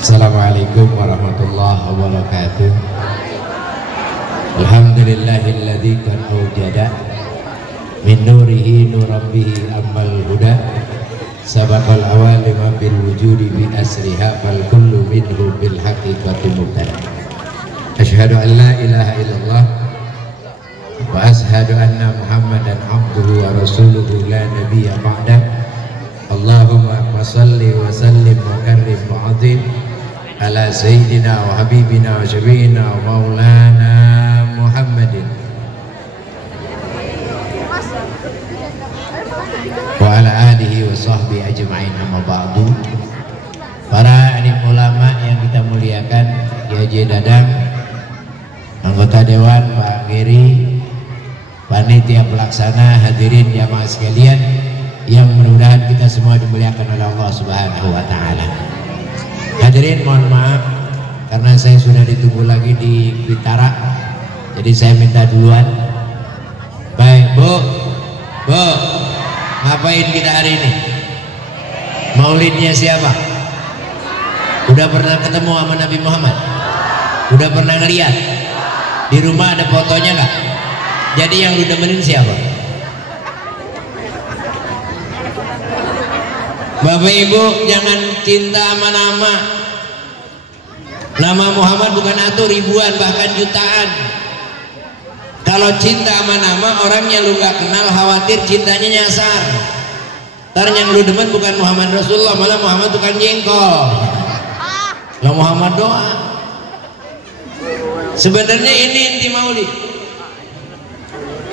Assalamualaikum warahmatullahi wabarakatuh. Alhamdulillahilladzi qad awjada min nurihi nuran bihi amal huda sabaqal awalima bil wujudi bi asriha fal kullu minhu bil haqiqati mubtada. Asyhadu an la ilaha illallah wa ashhadu anna Muhammadan abduhu wa rasuluhu la nabiyya ba'da. Allahumma salli wa sallim wa karrim wa azim ala sayyidina wa habibina wa syafi'ina wa maulana Muhammadin wa ala alihi wa sahbihi ajma'in, amma ba'du. Para alim ulama yang kita muliakan, Kiai Haji Dadang, anggota dewan, Pak Giri, panitia pelaksana, hadirin jamaah sekalian yang mudah-mudahan kita semua dimuliakan oleh Allah Subhanahu wa taala. Hadirin, mohon maaf karena saya sudah ditunggu lagi di Bitara, jadi saya minta duluan. Baik, Bu, ngapain kita hari ini? Maulidnya siapa? Udah pernah ketemu sama Nabi Muhammad? Udah pernah ngeliat? Di rumah ada fotonya nggak? Jadi yang lu demenin siapa? Bapak Ibu jangan cinta sama nama. Nama Muhammad bukan satu, ribuan bahkan jutaan. Kalau cinta sama nama, orangnya lu gak kenal, khawatir cintanya nyasar. Ntar yang lu demen bukan Muhammad Rasulullah, malah Muhammad tukang jengkol. Lah Muhammad doa. Sebenarnya ini inti maulid.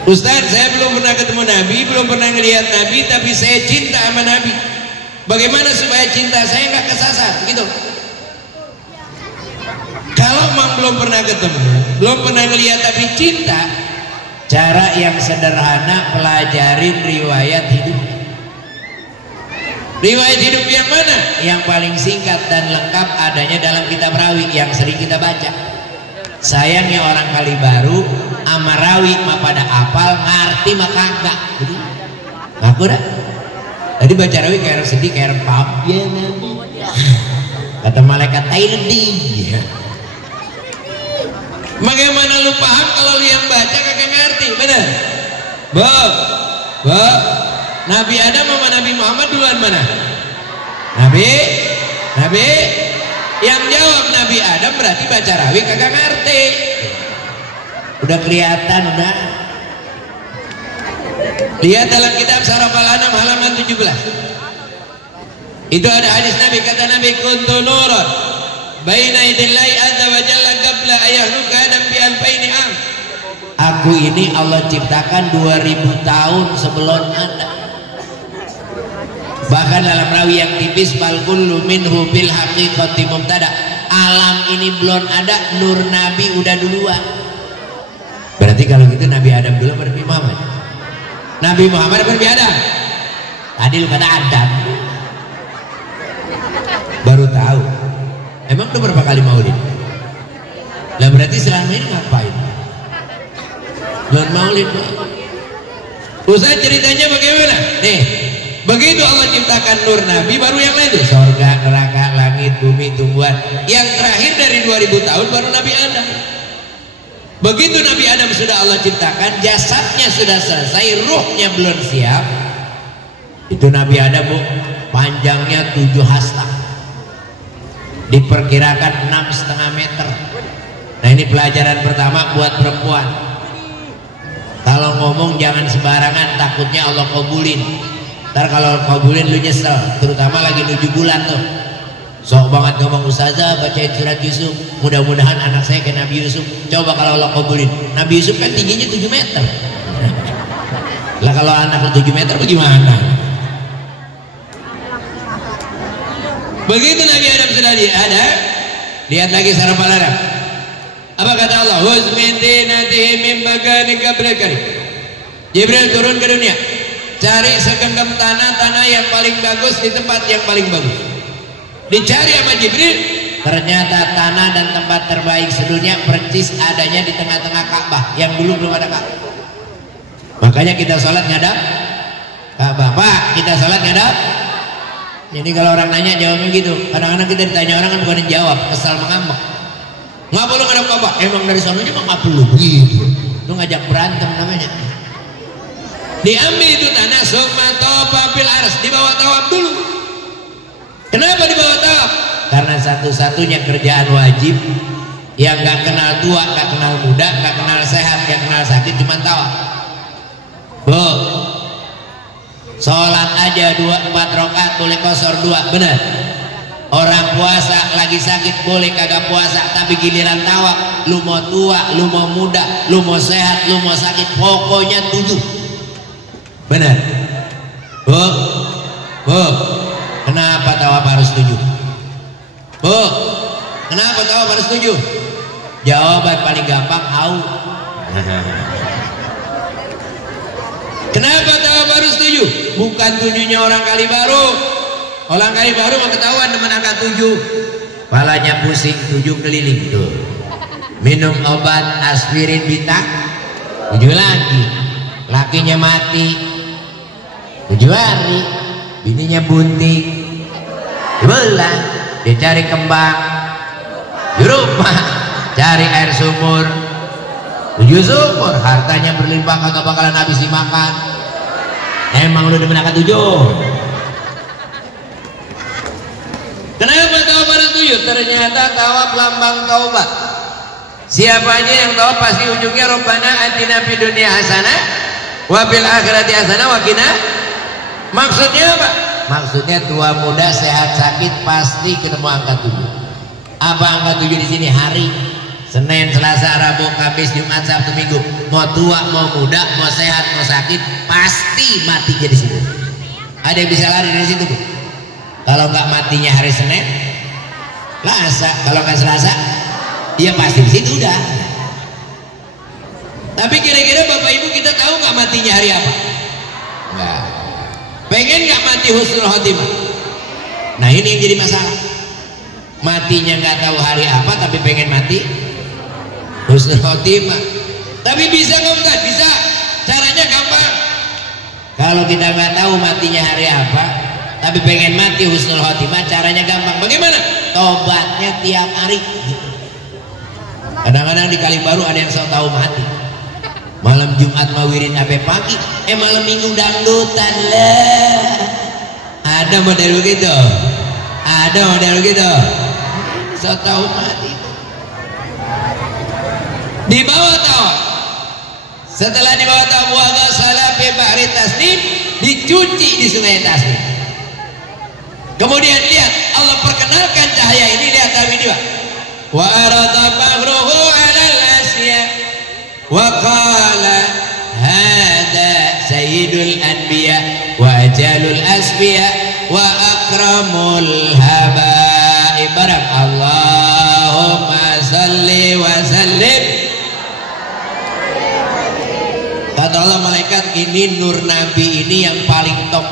Ustaz, saya belum pernah ketemu Nabi, belum pernah ngelihat Nabi, tapi saya cinta sama Nabi. Bagaimana supaya cinta saya nggak kesasar gitu? Kalau memang belum pernah ketemu, belum pernah ngelihat tapi cinta, cara yang sederhana, pelajarin riwayat hidup. Riwayat hidup yang mana? Yang paling singkat dan lengkap adanya dalam kitab rawi yang sering kita baca. Sayangnya orang kali baru sama rawi mah pada apal, ngerti mah kagak. Jadi ngaku dah. Tadi baca rawi kayak sedih, kayak rempap ya Nabi. Kata malaikat Taildi. Bagaimana lu paham kalau lu yang baca kagak ngerti? Benar? Bu, Nabi Adam sama Nabi Muhammad duluan mana? Nabi yang jawab Nabi Adam, berarti baca rawi kagak ngerti. Udah kelihatan, udah. Lihat dalam kitab Sarafal Anam halaman 17. Itu ada hadis Nabi, kata Nabi, kuntu nuran baina idillahi azza wa jalla qabla ayahluka adam bi alfaini am. Aku ini Allah ciptakan 2000 tahun sebelum Anda. Bahkan dalam rawi yang tipis, fal kullu minhu bil haqiqati mubtada. Alam ini belum ada, nur Nabi udah duluan. Berarti kalau gitu Nabi Adam dulu pada Nabi Muhammad. Nabi Muhammad apa Nabi Adam? Tadi lu kata Adam. Baru tahu. Emang udah berapa kali maulid? Lah berarti selama ini ngapain? Belum maulid. Ustaz, ceritanya bagaimana? Nih, begitu Allah ciptakan nur Nabi, baru yang lain tuh surga, neraka, langit, bumi, tumbuhan. Yang terakhir dari 2000 tahun baru Nabi Adam. Begitu Nabi Adam sudah Allah ciptakan, jasadnya sudah selesai, ruhnya belum siap. Itu Nabi Adam, Bu, panjangnya 7 hasta, diperkirakan 6,5 meter. Nah ini pelajaran pertama buat perempuan. Kalau ngomong jangan sembarangan, takutnya Allah kabulin. Ntar kalau kabulin lu nyesel, terutama lagi 7 bulan tuh. Sok banget ngomong, ustazah bacain surat Yusuf, mudah-mudahan anak saya kayak Nabi Yusuf. Coba kalau Allah kabulin. Nabi Yusuf kan tingginya 7 meter. Lah kalau anak 7 meter bagaimana? Begitu Nabi Adam sudah ada, lihat lagi Sarafal Anam. Apa kata Allah? Huzminti natihi min makani qabla karim. Jibril turun ke dunia, cari segenggam tanah yang paling bagus di tempat yang paling bagus. Dicari sama Jibril, ternyata tanah dan tempat terbaik sedunia persis adanya di tengah-tengah Ka'bah yang dulu belum ada Ka'bah. Makanya kita sholat ngadap Ka'bah. Pak, kita sholat ngadap Jadi kalau orang nanya jawabnya gitu. Kadang-kadang kita ditanya orang kan bukan jawab, kesal mengambek. Nggak perlu ngadap apa? Emang dari sononya mah nggak perlu begitu. Lu ngajak berantem namanya. Diambil itu tanah summa tawaf bil ars, dibawa tawaf dulu. Kenapa dibawa tawaf? Karena satu-satunya kerjaan wajib yang nggak kenal tua, nggak kenal muda, nggak kenal sehat, nggak kenal sakit, cuma tawaf. Bu, sholat aja 4 rakaat boleh kosor 2, benar? Orang puasa lagi sakit boleh kagak puasa, tapi giliran tawaf, lu mau tua, lu mau muda, lu mau sehat, lu mau sakit, pokoknya 7. Benar? Bu, bu, kenapa tawaf harus 7? Bu, kenapa tawaf harus 7? Jawaban paling gampang, au. Kenapa tawaf harus 7? Bukan 7-nya orang kali baru. Orang kali baru mau ketahuan teman angka 7. Palanya pusing 7 keliling tuh. Minum obat aspirin bintang 7 lagi. Lakinya mati 7 hari. Bininya bunting 7 bulan. Dia cari kembang di rumah, cari air sumur 7 sumur. Hartanya berlimpah kagak bakalan habis dimakan. Emang lu demen angka 7? Kenapa tawaf harus 7? Ternyata tawaf lambang taubat. Siapa aja yang tawaf pasti ujungnya Rabbana atina fid dunya hasanah wa fil akhirati hasanah wa qina. Maksudnya apa? Maksudnya tua muda sehat sakit pasti ketemu angka 7. Apa angka 7 di sini? Hari. Senin, Selasa, Rabu, Kamis, Jumat, Sabtu, Minggu. Mau tua, mau muda, mau sehat, mau sakit, pasti matinya di situ. Ada yang bisa lari dari situ, Bu? Kalau nggak matinya hari Senin, Selasa. Kalau nggak Selasa, ya pasti di situ udah. Tapi kira-kira Bapak Ibu kita tahu nggak matinya hari apa? Nggak. Pengen nggak mati husnul khotimah? Nah ini yang jadi masalah. Matinya nggak tahu hari apa, tapi pengen mati husnul khotimah. Tapi bisa nggak? Enggak bisa. Caranya gampang. Kalau kita nggak tahu matinya hari apa, tapi pengen mati husnul khotimah, caranya gampang. Bagaimana? Tobatnya tiap hari. Kadang-kadang di Kalibaru ada yang sok tahu mati. Malam Jumat mau wirid sampai pagi, malam Minggu dangdutan lah. Ada model begitu. Ada model begitu. Sok tahu mati. Dibawa tawaf. Setelah dibawa tawaf wa ghasala fi bahri tasnim, dicuci di sungai Tasnim. Kemudian lihat Allah perkenalkan cahaya ini, lihat dalam video. Wa arada bahruhu 'ala al-asya wa qala hada sayyidul anbiya wa ajalul asbiya wa akramul habaib. Barang Allahumma salli wa sallim. Kata Allah malaikat, ini nur Nabi ini yang paling top.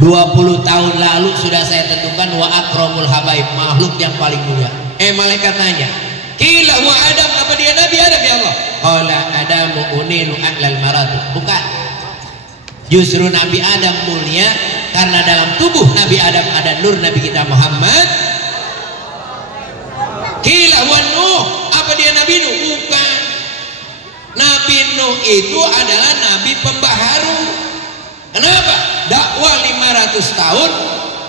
20 tahun lalu sudah saya tentukan wa akramul habaib, makhluk yang paling mulia. Malaikat nanya, kila wa Adam, apa dia Nabi Adam ya Allah? Qala Adamu unilu ahlal maratib. Bukan. Justru Nabi Adam mulia karena dalam tubuh Nabi Adam ada nur Nabi kita Muhammad. Kila wa Nuh, apa dia Nabi Nuh? Bukan. Nabi Nuh itu adalah Nabi pembaharu. Kenapa? Dakwah 500 tahun,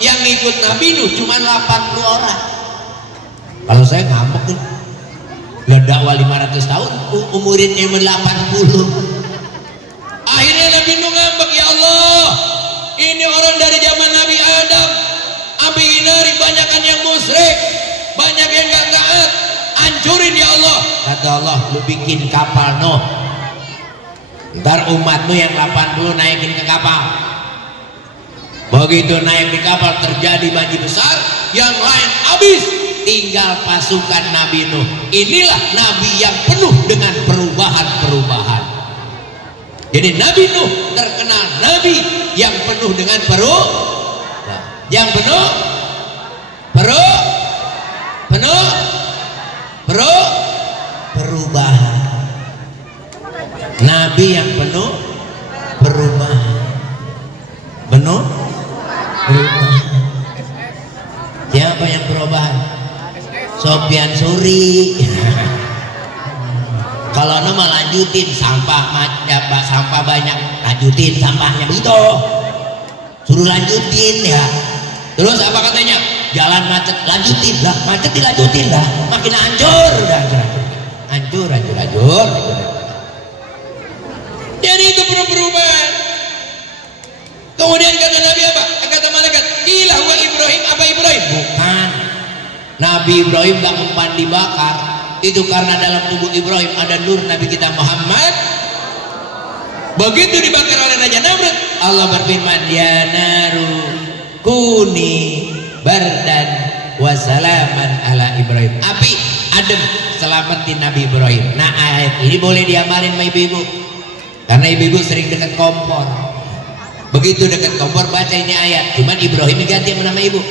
yang ikut Nabi Nuh cuma 80 orang. Kalau saya ngambek nih, gak dakwah 500 tahun, umurinnya 80. Akhirnya Nabi Nuh ngambek, ya Allah, ini orang dari zaman Nabi Adam, Abi Inari, banyakan yang musyrik, banyak yang gak taat, hancurin ya Allah. Kata Allah, lu bikin kapal Nuh, ntar umatmu yang 80 naikin ke kapal. Begitu naik di kapal terjadi banjir besar, yang lain habis, tinggal pasukan Nabi Nuh. Inilah Nabi yang penuh dengan perubahan-perubahan. Jadi Nabi Nuh terkenal Nabi yang penuh dengan perubahan. Nabi yang penuh perubahan, penuh apa yang perubahan? Sofyan Suri. Kalau nama lanjutin sampah banyak, lanjutin sampahnya begitu. Suruh lanjutin ya. Terus apa katanya? Jalan macet, lanjutin lah, macet dilanjutin lah, makin hancur, udah hancur. Jadi itu perlu perubahan. Kemudian kata Nabi apa? Kata malaikat, ilah wa Ibrahim. Apa Ibrahim? Bukan. Nabi Ibrahim gak mempan dibakar. Itu karena dalam tubuh Ibrahim ada nur Nabi kita Muhammad. Begitu dibakar oleh Raja Namrud, Allah berfirman, ya naru kuni bardan wasalaman ala Ibrahim. Api adem, selamatin Nabi Ibrahim. Nah, ayat ini boleh diamalin sama ibu-ibu, karena ibu-ibu sering dekat kompor. Begitu dekat kompor baca ini ayat. Cuman Ibrahim diganti sama nama ibu.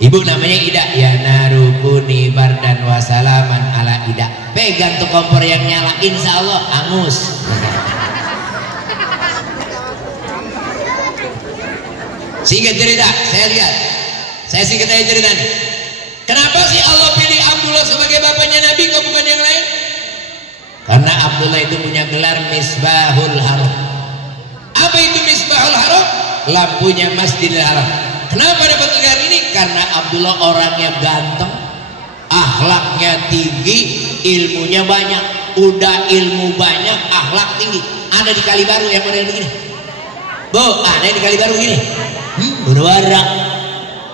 Ibu namanya Ida. Ya narukuni bardan wasalaman ala Ida. Pegang tuh kompor yang nyala, insya Allah angus. Singkat cerita, saya singkat aja cerita nih. Kenapa sih Allah pilih Abdullah sebagai bapaknya Nabi kok bukan yang lain? Karena Abdullah itu punya gelar Misbahul Haram. Apa itu Misbahul Haram? Lampunya Masjidil Haram. Kenapa dapat gelar ini? Karena Abdullah orangnya ganteng, akhlaknya tinggi, ilmunya banyak. Udah ilmu banyak, akhlak tinggi. Ada di Kalibaru yang model begini. Bu, ada di Kalibaru gini. Udah warak.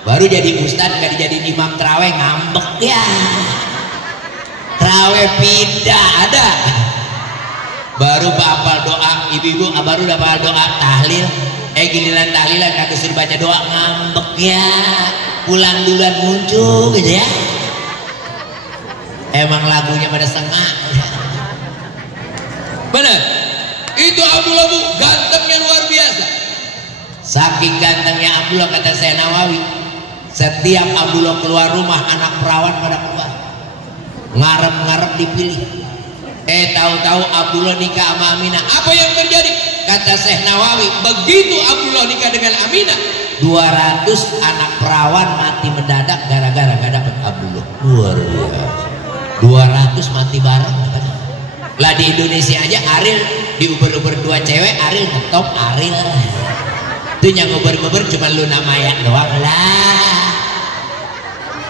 Baru jadi ustad, gak dijadiin imam terawih, ngambek ya. Terawih pindah ada. Baru hafal doa, ibu-ibu baru hafal doa tahlil. Giliran tahlilan kagak suruh baca doa, ngambek ya. Pulang duluan muncul gitu ya. Emang lagunya pada sengak. Bener. Itu Abdullah bu, gantengnya luar biasa. Saking gantengnya Abdullah, kata saya Nawawi, setiap Abdullah keluar rumah anak perawan pada keluar, ngarep-ngarep dipilih. Tahu-tahu Abdullah nikah sama Aminah. Apa yang terjadi? Kata Syekh Nawawi, begitu Abdullah nikah dengan Aminah, 200 anak perawan mati mendadak gara-gara gak dapet Abdullah. Luar biasa. 200 mati bareng. Lah di Indonesia aja Ariel diuber-uber 2 cewek, Ariel ngetop Ariel. Itu yang nguber-nguber cuma Luna Maya doang lah.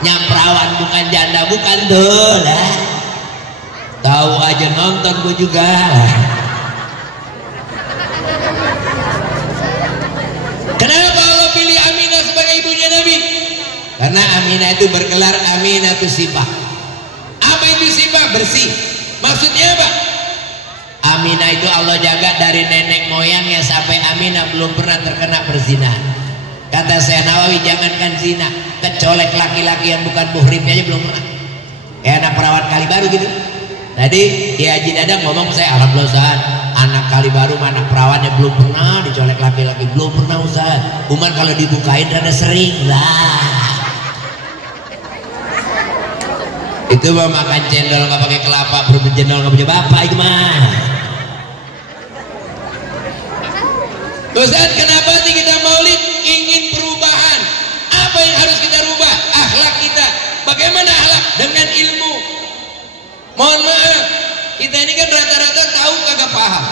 Yang perawan bukan janda bukan tuh lah. Tahu aja nonton gue juga. Kenapa Allah pilih Aminah sebagai ibunya Nabi? Karena Aminah itu bergelar Aminah itu sifah. Apa itu sifah? Bersih. Maksudnya apa? Aminah itu Allah jaga dari nenek moyangnya sampai Aminah belum pernah terkena perzinahan. Kata Syekh Nawawi, jangankan zina, kecolek laki-laki yang bukan muhrimnya aja belum pernah. Kayak anak perawat Kalibaru gitu. Tadi Kiai Haji Dadang ngomong saya, alhamdulillah Ustaz, anak Kalibaru anak perawannya belum pernah dicolek laki-laki, belum pernah Ustaz. Cuman kalau dibukain rada sering lah. Itu mah makan cendol nggak pakai kelapa, berubah cendol nggak punya bapak itu mah. Ustaz, kenapa sih kita maulid ingin perubahan? Apa yang harus kita rubah? Akhlak kita. Bagaimana akhlak? Dengan ilmu. Mohon maaf, kita ini kan rata-rata tahu kagak paham.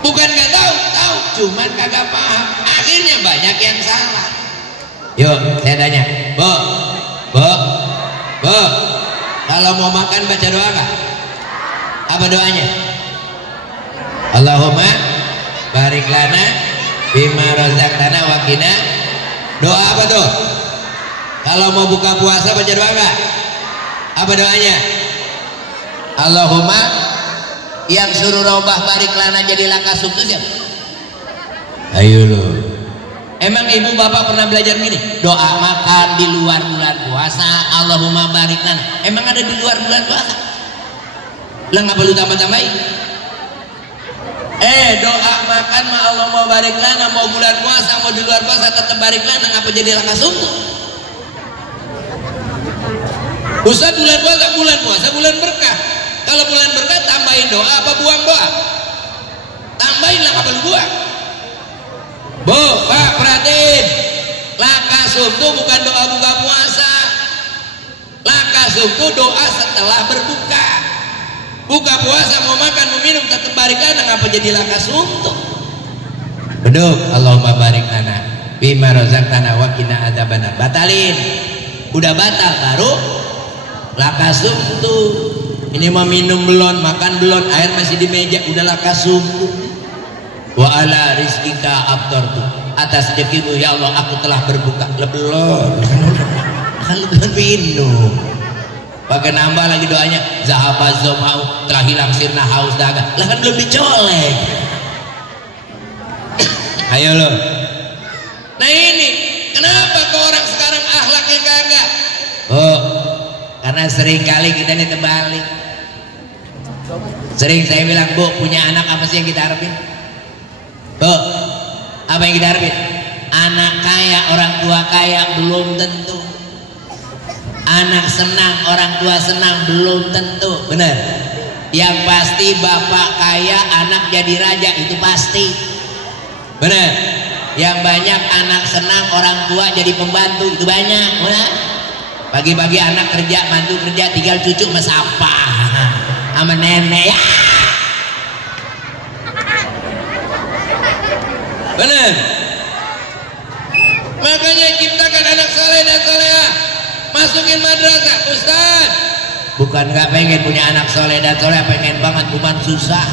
Bukan nggak tahu, cuman kagak paham. Akhirnya banyak yang salah. Yuk, saya tanya, Bu, kalau mau makan baca doa nggak? Apa doanya? Allahumma barik lana bima razaqtana wa qina. Doa apa tuh? Kalau mau buka puasa baca doa nggak? Apa doanya? Allahumma yang suruh robah barik lana jadi laka sukses ya? Ayo lo. Emang ibu bapak pernah belajar gini? Doa makan di luar bulan puasa, Allahumma barik lana. Emang ada di luar bulan puasa? Lah nggak perlu tambah-tambahin. Doa makan ma Allah mau barik lana, mau bulan puasa, mau di luar puasa tetap barik lana, ngapa jadi laka sukses? Ustaz, bulan puasa bulan berkah. Kalau bulan berkah tambahin doa apa buang doa? Tambahin lah, apa buang? Bu, Pak, perhatiin. Lakasum itu bukan doa buka puasa. Lakasum itu doa setelah berbuka. Buka puasa mau makan mau minum tetap barik lana, ngapa jadi lakasum tuh? Beduk, Allahumma barik lana bima razaqtana wa qina adzabannar. Batalin. Udah batal baru lakasum tuh. Ini mau minum belum, makan belum, air masih di meja, udah lakasum tuh. Wa ala rizqika aftartu. Atas rezekimu ya Allah aku telah berbuka. Belum. Kan belum minum. Pakai nambah lagi doanya zahaba zamau, telah hilang sirna haus dahaga. Lah kan belum dicolek. Ayo lo. Nah ini kenapa ke orang sekarang akhlaknya kagak? Oh, karena sering kali kita ini terbalik. Sering saya bilang, Bu, punya anak apa sih yang kita harapin? Bu, apa yang kita harapin? Anak kaya, orang tua kaya belum tentu. Anak senang, orang tua senang belum tentu. Bener. Yang pasti bapak kaya, anak jadi raja, itu pasti. Bener. Yang banyak anak senang, orang tua jadi pembantu, itu banyak. Bener. Pagi-pagi anak kerja, mantu kerja, tinggal cucu mas apa sama nenek ya. Bener. Makanya ciptakan anak saleh dan salehah, masukin madrasah. Ustaz, bukan gak pengen punya anak soleh dan soleh, pengen banget, bukan susah.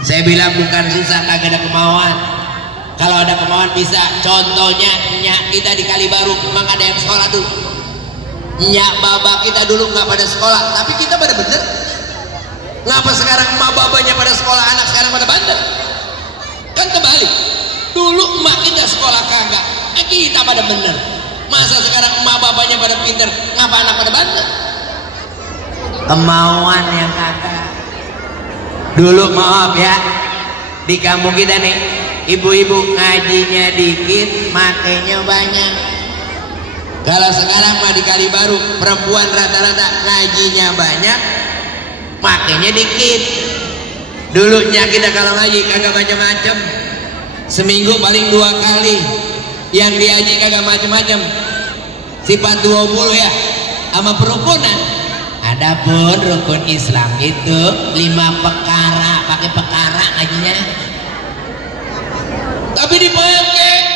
Saya bilang bukan susah, kagak ada kemauan. Kalau ada kemauan bisa. Contohnya nyak kita di Kalibaru, memang ada yang sekolah dulu. Nyak baba kita dulu nggak pada sekolah, tapi kita pada bener. Ngapa sekarang emak babanya pada sekolah, anak sekarang pada bandel? Kan kebalik. Dulu emak kita sekolah kagak, kita pada bener. Masa sekarang emak babanya pada pinter, ngapa anak pada bandel? Kemauan yang kagak. Dulu maaf ya, di kampung kita nih, ibu-ibu ngajinya dikit, makainya banyak. Kalau sekarang mah di Kalibaru, perempuan rata-rata ngajinya banyak, makainya dikit. Dulunya kita kalau ngaji kagak macam-macam, seminggu paling 2 kali. Yang diaji kagak macam-macam, sifat 20 ya, sama perukunan. Adapun rukun Islam itu 5 perkara, pakai perkara ngajinya. Tapi dipakai.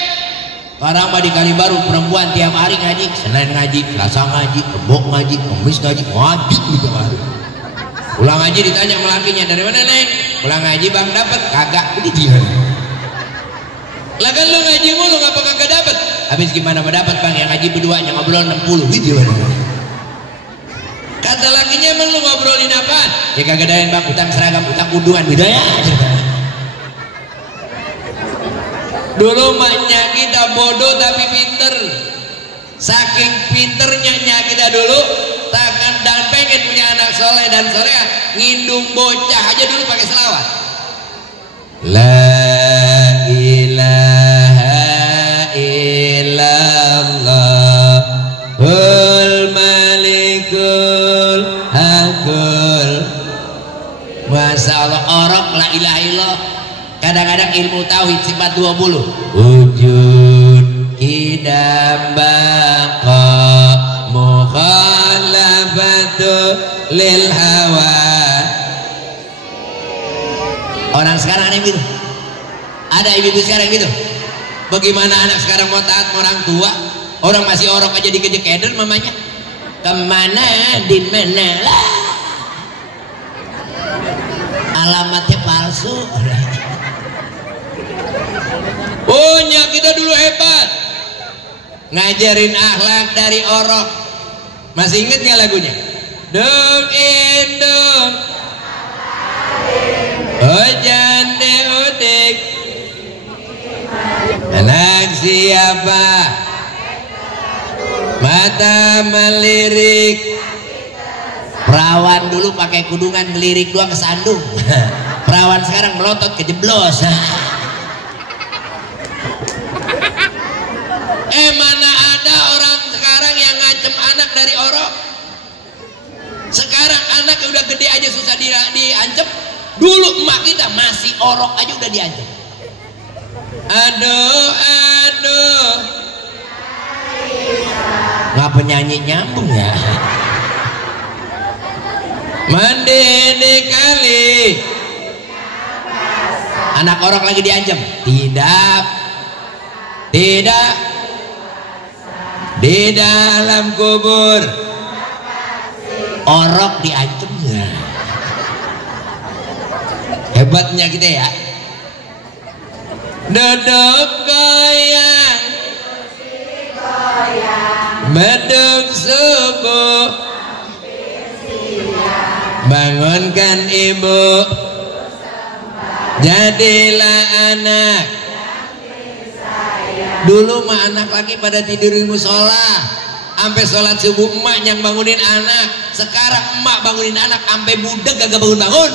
Sekarang mah di Kalibaru perempuan tiap hari ngaji, Senin ngaji, Selasa ngaji, Rebo ngaji, Kamis ngaji, wajib gitu hari. Pulang ngaji ditanya sama lakinya, dari mana Neng? Pulang ngaji Bang dapat, kagak. Ini dia. Lah kan lu ngaji mulu ngapa kagak dapat? Habis gimana mau dapat Bang? Yang ngaji berdua, yang ngobrol 60 gitu. Kata lakinya, emang lu ngobrolin apaan? Ya kagak dain Bang, utang seragam, utang udungan, beda ya. Dulu maknya kita bodoh tapi pinter. Saking pinternya nyak kita dulu, takkan dan pengen punya anak soleh dan soleh, ngindung bocah aja dulu pakai selawat. La ilaha illallahul malikul hakul. Masya Allah, orok la ilaha illallah. Kadang-kadang ilmu tauhid sifat 20. Wujud kidam baqa mukhalafatu lil hawa. Orang sekarang ada yang gitu. Ada ibu-ibu sekarang gitu. Bagaimana anak sekarang mau taat orang tua? Orang masih orok aja dikejar keder mamanya. Kemana di mana lah? Alamatnya palsu. Oh, nyak kita dulu hebat, ngajarin akhlak dari orok. Masih inget gak lagunya? Dum indung oh jande udik, anak siapa mata melirik. Perawan dulu pakai kudungan melirik doang kesandung. Perawan sekarang melotot kejeblos. Mana ada orang sekarang yang ngancem anak dari orok. Sekarang anak udah gede aja susah diancem. Dulu emak kita masih orok aja udah diancem. Aduh, aduh, Nggak penyanyi nyambung ya. Mandi di kali. Anak orok lagi diancam. Tidak. Tidak. Di dalam kubur. Orok diancamnya. Hebatnya kita ya. Duduk goyang. Beduk subuh. Bangunkan ibu. Jadilah anak. Dulu mah anak laki pada tidur di musola, sampai sholat subuh emak yang bangunin anak. Sekarang emak bangunin anak sampai budek gak bangun-bangun.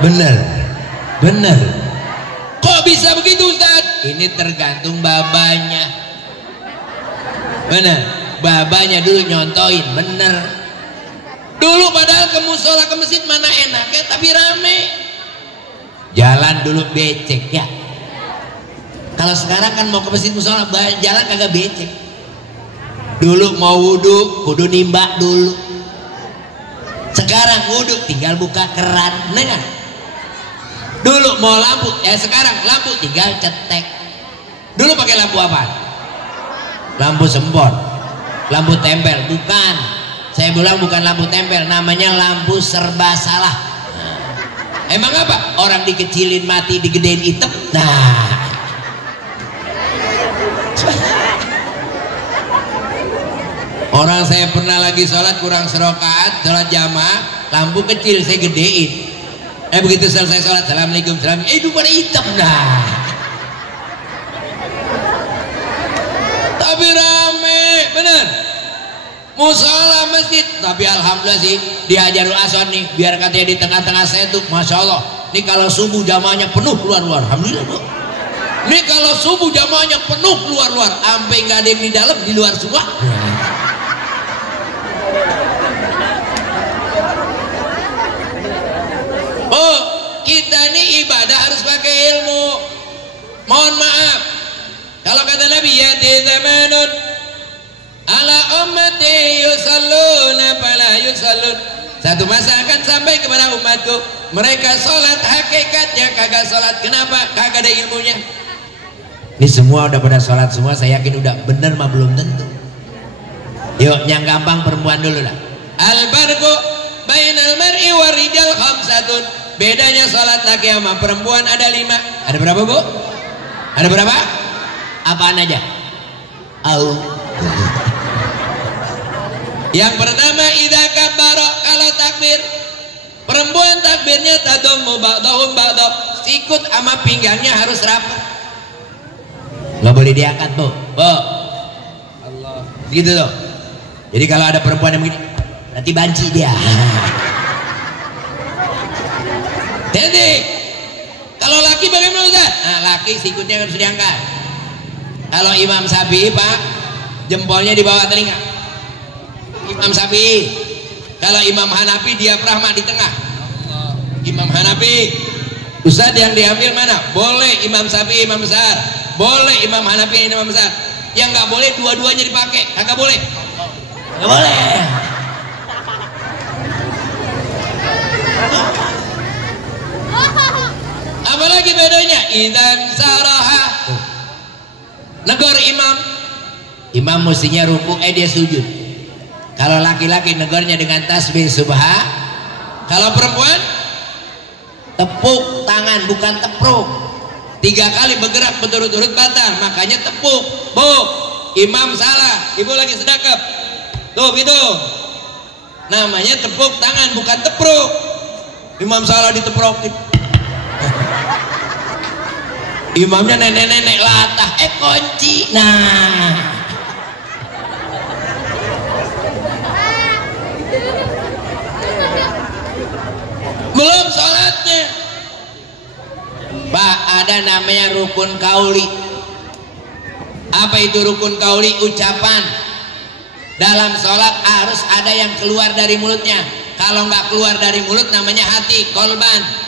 Bener, bener. Kok bisa begitu Ustaz? Ini tergantung babanya. Bener, babanya dulu nyontoin, bener. Dulu padahal ke musola ke masjid mana enaknya, tapi rame. Jalan dulu becek ya. Kalau sekarang kan mau ke masjid musola jalan kagak becek. Dulu mau wudhu kudu nimba dulu. Sekarang wudhu tinggal buka keran, nah. Dulu mau lampu, sekarang lampu tinggal cetek. Dulu pakai lampu apa? Lampu sempon, lampu tempel, bukan. Saya bilang bukan lampu tempel, namanya lampu serba salah. Emang apa? Orang dikecilin mati, digedein hitam. Nah, orang saya pernah lagi sholat kurang serokaat, sholat jamaah, lampu kecil saya gedein. Begitu selesai sholat, assalamualaikum, salam. Itu pada hitam dah. Tapi rame, bener. Musola masjid, tapi alhamdulillah sih diajarul aswan nih, biar katanya di tengah-tengah saya tuh, masya Allah. Ini kalau subuh jamaahnya penuh luar-luar, alhamdulillah Bu. Ini kalau subuh jamaahnya penuh luar-luar, sampai nggak ada yang di dalam, di luar semua. Oh, kita nih ibadah harus pakai ilmu. Mohon maaf, kalau kata Nabi ya zamanun ala ummati yusalluna fala yusallun. Satu masa akan sampai kepada umatku, mereka sholat hakikatnya kagak sholat. Kenapa? Kagak ada ilmunya. Ini semua udah pada sholat semua, saya yakin udah bener mah belum tentu. Yuk, yang gampang perempuan dulu lah. Al-barqu bainal mar'i wa rijal khamsatun. Bedanya sholat laki sama perempuan ada 5. Ada berapa Bu? Ada berapa? Apaan aja? Yang pertama idza kabbara, kalau takbir perempuan takbirnya tadummu ba'dahum ba'dah, sikut sama pinggangnya harus rapat, nggak boleh diangkat Bu. Allah gitu loh. Jadi kalau ada perempuan yang begini nanti banci dia. Jadi kalau laki bagaimana Ustaz? Nah, laki sikutnya harus diangkat. Kalau Imam Syafi'i Pak, jempolnya di bawah telinga. Imam Syafi'i. Kalau Imam Hanafi diafragma di tengah. Imam Hanafi. Ustaz yang diambil mana? Boleh Imam Syafi'i imam besar, boleh Imam Hanafi imam besar. Yang nggak boleh dua-duanya dipakai, kagak boleh. Nggak boleh. Apalagi bedanya? Idan saraha. Negor imam. Imam mestinya ruku, dia sujud. Kalau laki-laki negornya dengan tasbih subha. Kalau perempuan tepuk tangan, bukan tepruk. 3 kali bergerak berturut-turut batal, makanya tepuk. Bu, imam salah, ibu lagi sedekap. Tuh gitu. Namanya tepuk tangan, bukan tepruk. Imam salah diteprok. Imamnya nenek-nenek latah, kunci. Nah, belum sholatnya Pak, ada namanya rukun kauli. Apa itu rukun kauli? Ucapan dalam sholat harus ada yang keluar dari mulutnya. Kalau nggak keluar dari mulut namanya hati, kolban.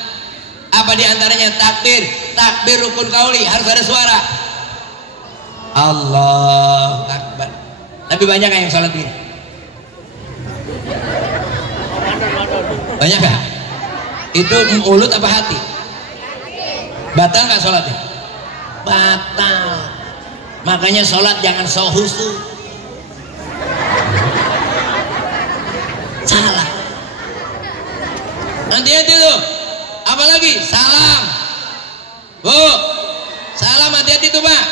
Apa diantaranya? Takbir. Takbir rukun kauli harus ada suara. Allah Akbar. Tapi banyak yang sholat begini? Banyak gak? Itu mulut apa hati? Batal gak sholatnya? Batal. Makanya sholat jangan so husu. Salah. Hati-hati tuh. Apalagi salam. Bu, salam hati-hati tuh Pak.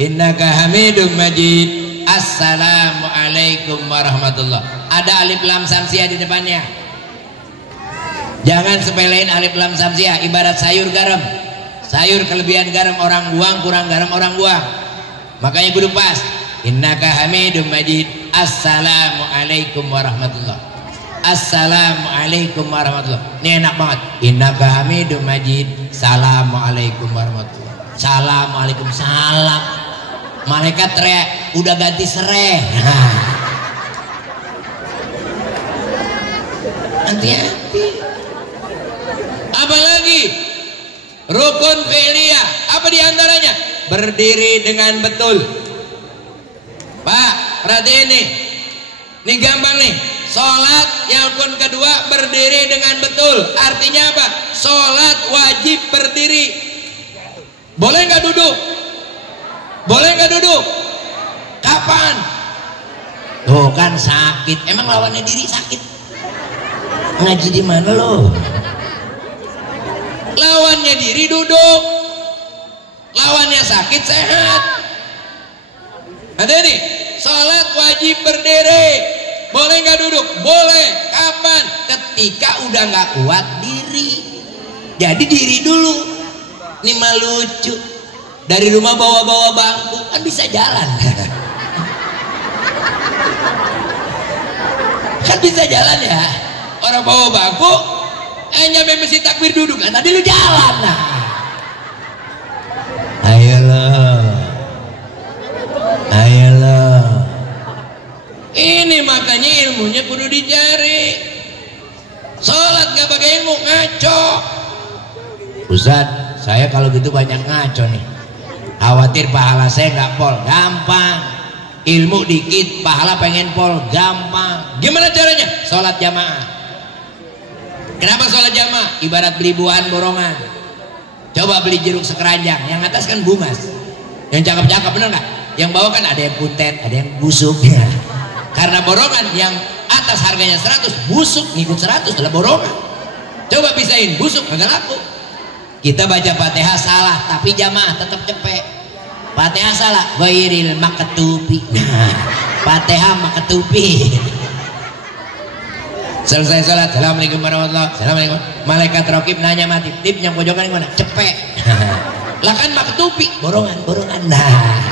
Innaka hamidum majid. Assalamualaikum warahmatullah. Ada alif lam samsiah di depannya. Jangan sepelein alif lam samsiah. Ibarat sayur garam. Sayur kelebihan garam orang buang, kurang garam orang buang. Makanya kudu pas. Innaka hamidum majid. Assalamualaikum warahmatullah. Assalamualaikum warahmatullah. Ini enak banget. Innaka hamidum majid. Assalamualaikum warahmatullah. Assalamualaikum salam. Malaikat teriak, udah ganti serai. Hati-hati. Apalagi rukun fi'liyah, apa diantaranya? Berdiri dengan betul. Pak, perhatiin nih. Ini gampang nih. Sholat yang rukun kedua berdiri dengan betul. Artinya apa? Sholat wajib berdiri. Boleh nggak duduk? Boleh nggak duduk? Kapan? Tuh kan sakit. Emang lawannya diri sakit? Ngaji di mana lo? Lawannya diri duduk. Lawannya sakit sehat. Ada nih. Sholat wajib berdiri. Boleh nggak duduk? Boleh. Kapan? Ketika udah nggak kuat diri. Jadi diri dulu. Ini mah lucu. Dari rumah bawa-bawa bangku kan bisa jalan. Kan bisa jalan ya. Orang bawa bangku nyampe masjid takbir duduk. Nah, tadi lu jalan. Nah. Ayolah. Ayolah. Ini makanya ilmunya kudu dicari. Sholat gak pakai ilmu ngaco. Ustaz, saya kalau gitu banyak ngaco nih. Khawatir pahala saya nggak pol. Gampang. Ilmu dikit, pahala pengen pol. Gampang. Gimana caranya? Sholat jamaah. Kenapa sholat jamaah? Ibarat beli buahan borongan. Coba beli jeruk sekeranjang. Yang atas kan bungas. Yang cakep-cakep bener nggak? Yang bawah kan ada yang putet, ada yang busuk. Karena borongan yang atas harganya 100, busuk ngikut 100 adalah borongan. Coba pisahin, busuk nggak laku. Kita baca Fatihah salah, tapi jamaah tetap cepet. Fatihah salah, ghairil maktubi. Nah, Fatihah maktubi. Selesai sholat, assalamualaikum warahmatullahi wabarakatuh. Assalamualaikum. Malaikat raqib nanya mati, tip yang pojokan yang mana? Cepet. Lah kan maktubi, borongan. Nah,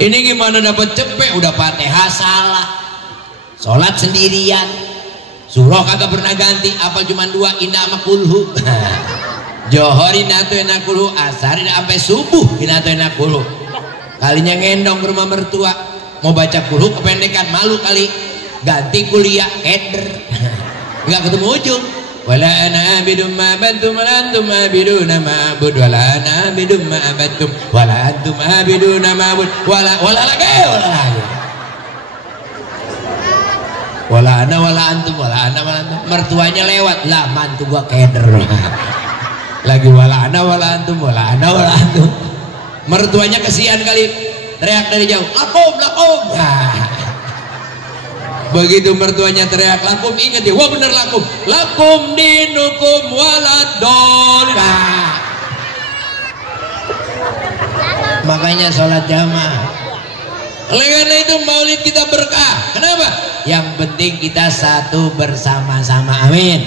ini gimana dapat cepet? Udah Fatihah salah. Sholat sendirian. Surah kagak pernah ganti, apa cuma 2, inna sama kulhu. Johori natu enak kulhu, asari sampai subuh natu enak kulhu. Kalinya ngendong ke rumah mertua, mau baca kulhu kependekan, malu kali. Ganti kuliah keder. Enggak ketemu ujung. Wala ana abidum ma abadtum wala antum abiduna ma abud wala ana abidum ma abadtum wala antum abiduna ma abud wala lagi. Wala ana wala antum. Mertuanya lewat lah, mantu gua keder. Lagi wala ana wala antum. Mertuanya kesian kali, teriak dari jauh, lakum. Nah, begitu mertuanya teriak lakum, ingat dia, wah bener lakum dinukum waladol. Nah, makanya sholat jamaah. Oleh karena itu maulid kita berkah. Kenapa? Yang penting kita satu bersama-sama. Amin.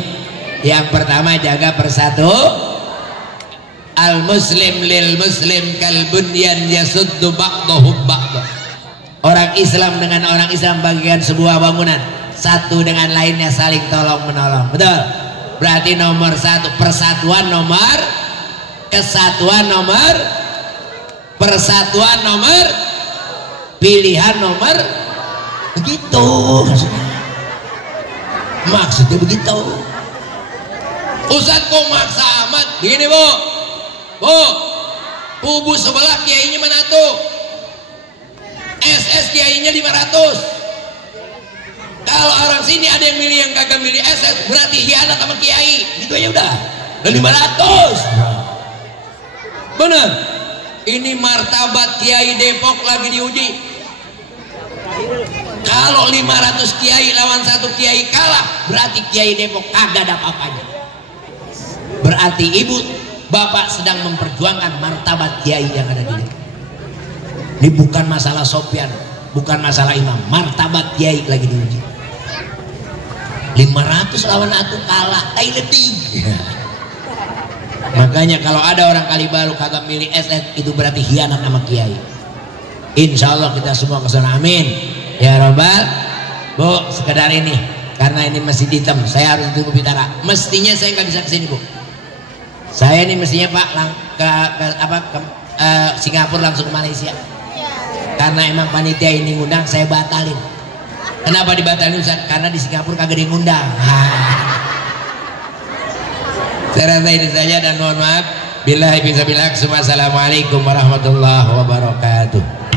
Yang pertama jaga persatu. Al muslim lil muslim kal bunyan yasuddu ba'dahu ba'dah. Orang Islam dengan orang Islam bagikan sebuah bangunan. Satu dengan lainnya saling tolong menolong. Betul? Berarti nomor satu persatuan, nomor kesatuan, nomor persatuan, nomor pilihan, nomor begitu maksudnya begitu. Ustadz kok maksa amat gini bu kubu sebelah kiainya mana tuh? kiainya 500. Kalau orang sini ada yang milih yang kagak milih SS, berarti hianat sama kiai. Itu aja udah 500. Bener. Ini martabat Kiai Depok lagi diuji. Kalau 500 kiai lawan 1 kiai kalah, berarti Kiai Depok kagak ada apa-apanya. Berarti ibu bapak sedang memperjuangkan martabat kiai yang ada di Depok. Ini bukan masalah Sopyan, bukan masalah imam, martabat kiai lagi diuji. 500 lawan 1 kalah, lebih. Makanya kalau ada orang Kalibaru kagak milih SS, itu berarti hianat sama kiai. Insya Allah kita semua kesana, amin ya robbal. Bu, sekedar ini karena ini masih hitam, saya harus tunggu Bitara. Mestinya saya nggak bisa kesini, Bu. Saya ini mestinya Pak ke Singapura langsung ke Malaysia. Karena emang panitia ini ngundang, saya batalin. Kenapa dibatalin Ustaz? Karena di Singapura kagak diundang. Saya rasa ini saja dan mohon maaf. Billahi fisabilillah. Assalamualaikum warahmatullahi wabarakatuh.